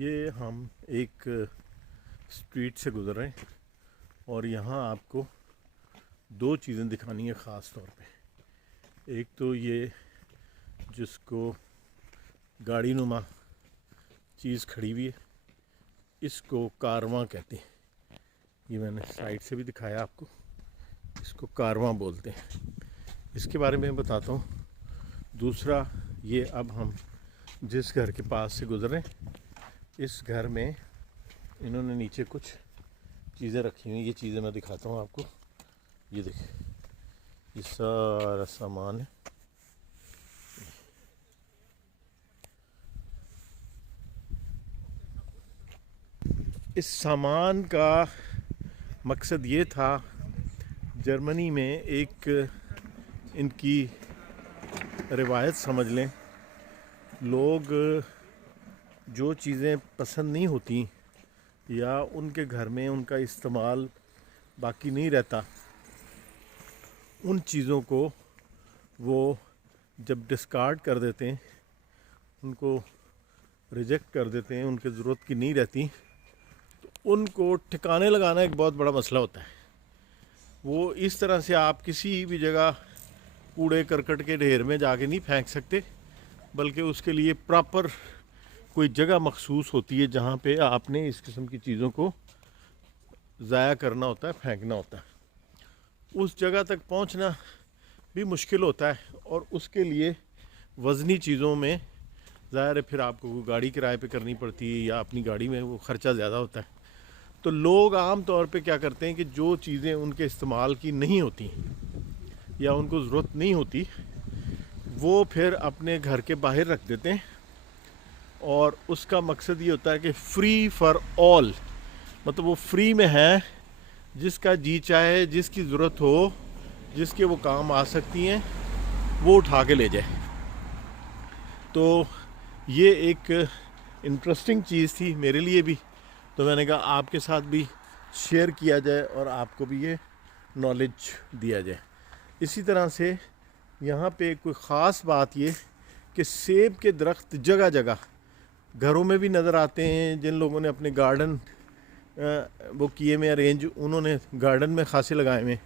یہ ہم ایک اسٹریٹ سے گزر رہے ہیں اور یہاں آپ کو دو چیزیں دکھانی ہیں خاص طور پہ. ایک تو یہ جس کو گاڑی نما چیز کھڑی ہوئی ہے، اس کو کارواں کہتے ہیں. یہ میں نے سائڈ سے بھی دکھایا آپ کو. اس کو کارواں بولتے ہیں. اس کے بارے میں بتاتا ہوں. دوسرا یہ اب ہم جس گھر کے پاس سے گزرے اس گھر میں انہوں نے نیچے کچھ چیزیں رکھی ہوئی. یہ چیزیں میں دکھاتا ہوں آپ کو. یہ دیکھیں، یہ سارا سامان ہے. اس سامان کا مقصد یہ تھا، جرمنی میں ایک ان کی روایت سمجھ لیں، لوگ جو چیزیں پسند نہیں ہوتی یا ان کے گھر میں ان کا استعمال باقی نہیں رہتا، ان چیزوں کو وہ جب ڈسکارڈ کر دیتے ہیں، ان کو ریجیکٹ کر دیتے ہیں، ان کے ضرورت کی نہیں رہتی، تو ان کو ٹھکانے لگانا ایک بہت بڑا مسئلہ ہوتا ہے. وہ اس طرح سے آپ کسی بھی جگہ کوڑے کرکٹ کے ڈھیر میں جا کے نہیں پھینک سکتے، بلکہ اس کے لیے پراپر کوئی جگہ مخصوص ہوتی ہے جہاں پہ آپ نے اس قسم کی چیزوں کو ضائع کرنا ہوتا ہے، پھینکنا ہوتا ہے. اس جگہ تک پہنچنا بھی مشکل ہوتا ہے، اور اس کے لیے وزنی چیزوں میں ظاہر ہے پھر آپ کو گاڑی کرائے پہ کرنی پڑتی ہے، یا اپنی گاڑی میں وہ خرچہ زیادہ ہوتا ہے. تو لوگ عام طور پہ کیا کرتے ہیں کہ جو چیزیں ان کے استعمال کی نہیں ہوتی یا ان کو ضرورت نہیں ہوتی، وہ پھر اپنے گھر کے باہر رکھ دیتے ہیں. اور اس کا مقصد یہ ہوتا ہے کہ فری فار آل، مطلب وہ فری میں ہے، جس کا جی چاہے، جس کی ضرورت ہو، جس کے وہ کام آ سکتی ہیں، وہ اٹھا کے لے جائے. تو یہ ایک انٹرسٹنگ چیز تھی میرے لیے بھی، تو میں نے کہا آپ کے ساتھ بھی شیئر کیا جائے اور آپ کو بھی یہ نالج دیا جائے. اسی طرح سے یہاں پہ کوئی خاص بات یہ کہ سیب کے درخت جگہ جگہ گھروں میں بھی نظر آتے ہیں. جن لوگوں نے اپنے گارڈن وہ کیے میں ارینج، انہوں نے گارڈن میں خاصے لگائے ہوئے.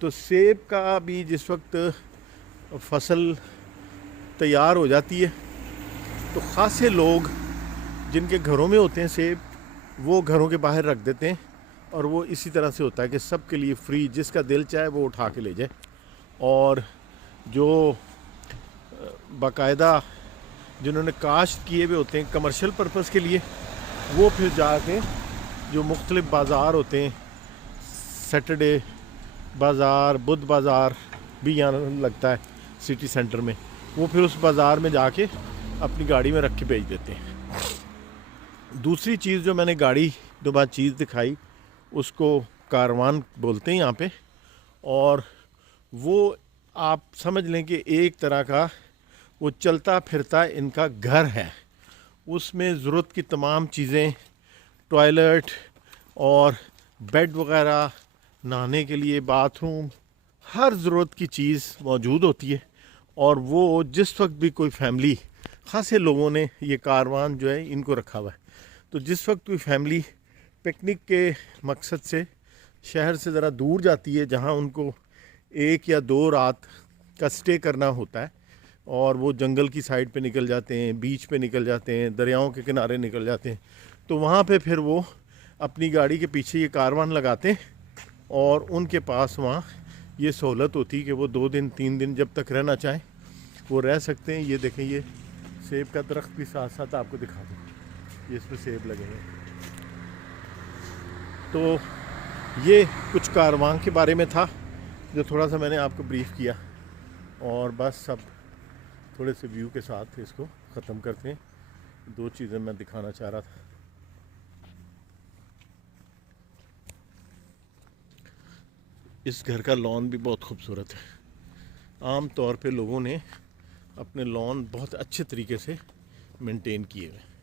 تو سیب کا بھی جس وقت فصل تیار ہو جاتی ہے تو خاصے لوگ جن کے گھروں میں ہوتے ہیں سیب، وہ گھروں کے باہر رکھ دیتے ہیں. اور وہ اسی طرح سے ہوتا ہے کہ سب کے لیے فری، جس کا دل چاہے وہ اٹھا کے لے جائے. اور جو باقاعدہ جنہوں نے کاشت کیے ہوئے ہوتے ہیں کمرشل پرپس کے لیے، وہ پھر جا کے جو مختلف بازار ہوتے ہیں، سیٹرڈے بازار، بدھ بازار بھی یہاں لگتا ہے سٹی سینٹر میں، وہ پھر اس بازار میں جا کے اپنی گاڑی میں رکھ کے بیچ دیتے ہیں. دوسری چیز جو میں نے گاڑی دو چیز دکھائی، اس کو کاروان بولتے ہیں یہاں پہ. اور وہ آپ سمجھ لیں کہ ایک طرح کا وہ چلتا پھرتا ان کا گھر ہے. اس میں ضرورت کی تمام چیزیں، ٹوائلٹ اور بیڈ وغیرہ، نہانے کے لیے باتھ روم، ہر ضرورت کی چیز موجود ہوتی ہے. اور وہ جس وقت بھی کوئی فیملی، خاصے لوگوں نے یہ کاروان جو ہے ان کو رکھا ہوا ہے، تو جس وقت کوئی فیملی پکنک کے مقصد سے شہر سے ذرا دور جاتی ہے، جہاں ان کو 1 یا 2 رات کا سٹے کرنا ہوتا ہے، اور وہ جنگل کی سائڈ پہ نکل جاتے ہیں، بیچ پہ نکل جاتے ہیں، دریاؤں کے کنارے نکل جاتے ہیں، تو وہاں پہ پھر وہ اپنی گاڑی کے پیچھے یہ کاروان لگاتے ہیں. اور ان کے پاس وہاں یہ سہولت ہوتی کہ وہ 2 دن 3 دن جب تک رہنا چاہیں وہ رہ سکتے ہیں. یہ دیکھیں، یہ سیب کا درخت بھی ساتھ ساتھ آپ کو دکھا دوں، یہ اس پہ سیب لگے ہیں. تو یہ کچھ کاروان کے بارے میں تھا جو تھوڑا سا میں نے آپ کو بریف کیا. اور بس اب تھوڑے سے ویو کے ساتھ اس کو ختم کرتے ہیں. 2 چیزیں میں دکھانا چاہ رہا تھا. اس گھر کا لان بھی بہت خوبصورت ہے. عام طور پہ لوگوں نے اپنے لان بہت اچھے طریقے سے مینٹین کیے ہوئے.